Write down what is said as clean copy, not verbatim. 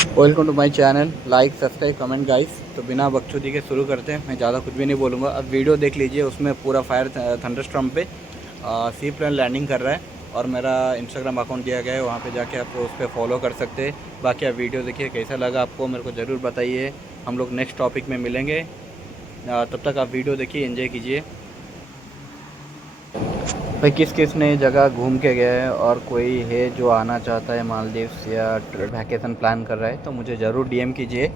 Welcome to my channel. Like subscribe comment guys. तो बिना बकचोदी के शुरू करते हैं। मैं ज़्यादा कुछ भी नहीं बोलूँगा। अब वीडियो देख लीजिए, उसमें पूरा फायर थंडरस्टॉर्म पे सी प्लेन लैंडिंग कर रहा है और मेरा इंस्टाग्राम अकाउंट दिया गया है, वहाँ पे जाके आप उस पर फॉलो कर सकते हैं। बाकी आप वीडियो देखिए, कैसा लगा आपको मेरे को ज़रूर बताइए। हम लोग नेक्स्ट टॉपिक में मिलेंगे। तब तक आप वीडियो देखिए, एंजॉय कीजिए। भाई किस किस ने जगह घूम के गया है और कोई है जो आना चाहता है मालदीव्स या वैकेशन प्लान कर रहा है, तो मुझे ज़रूर डीएम कीजिए।